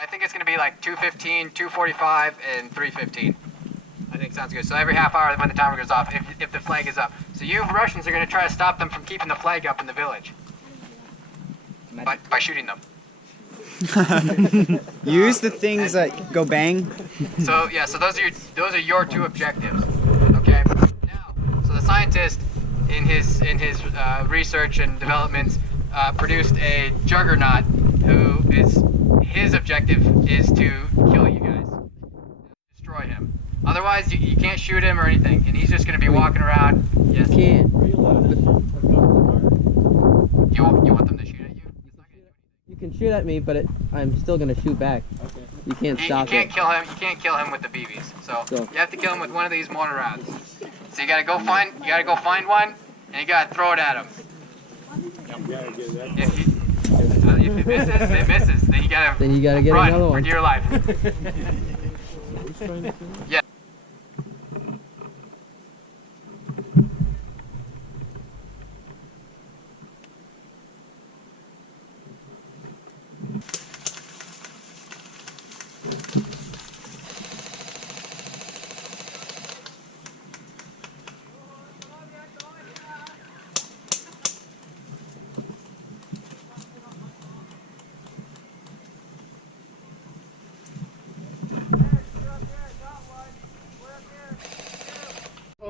I think it's going to be like 2:15, 2:45, and 3:15. I think sounds good. So every half hour when the timer goes off, if the flag is up. So you Russians are going to try to stop them from keeping the flag up in the village. By shooting them. Use the things that go bang. So yeah, so those are your two objectives. Okay. Now, so the scientist in his research and developments produced a juggernaut who is his objective is to kill you guys, destroy him. Otherwise, you can't shoot him or anything, and he's just going to be walking around. Yes. Can't. You want them to shoot at you? You can shoot at me, but I'm still gonna shoot back. Okay. You can't stop You can't kill him with the BBs. So you have to kill him with one of these mortar rounds. So you gotta go find one, and you gotta throw it at him. If it misses, it misses. Then you gotta get run another one for dear life. Yeah.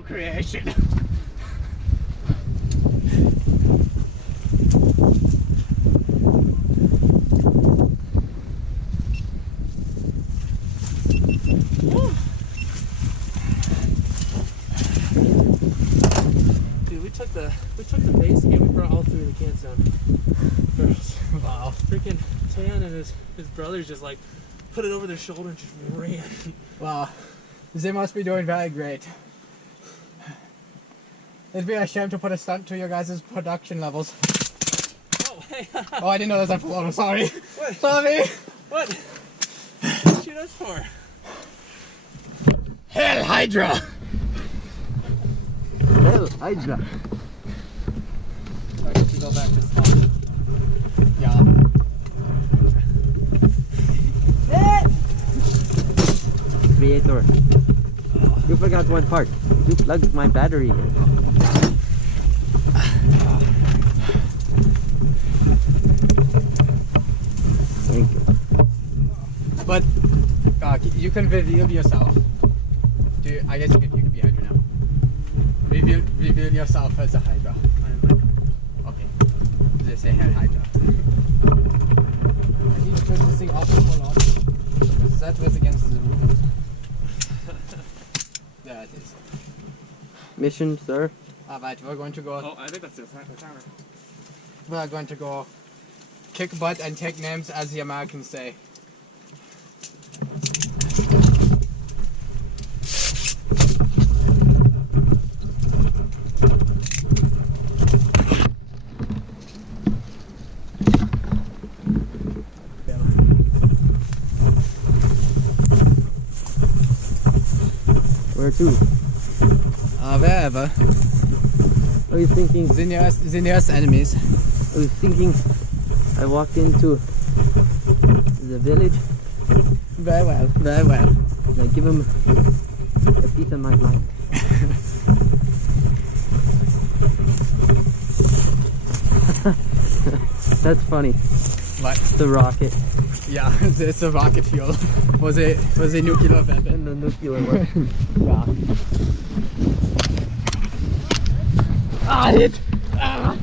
Creation. Dude, we took the base and we brought all three of the cans down. Wow. Freaking Tan and his brothers just like put it over their shoulder and just ran. Wow. They must be doing very great. It'd be a shame to put a stunt to your guys' production levels. Oh, hey. Oh, I didn't know that was on photo. Sorry. What? Sorry. What? What did you shoot us for? Hell Hydra! Hell Hydra. I guess we go back to spawn. Yeah. Creator. You forgot one part. You plugged my battery in. Thank you. But you can reveal yourself. I guess you can be Hydra now. Reveal yourself as a Hydra. Okay. They say Hell Hydra. I need to turn this thing off and on. Because that was against the rules. There it is. Mission, sir. Alright, we're going to go. Oh, I think that's the timer. We're going to go kick butt and take names, as the Americans say. Where to? Wherever. I was thinking. The nearest enemies. I was thinking. I walked into the village. Very well, very well. And I give him a piece of my mind. That's funny. What? The rocket. Yeah, it's a rocket fuel. Was a nuclear weapon. And the nuclear weapon. Yeah. Ah, hit! Ah.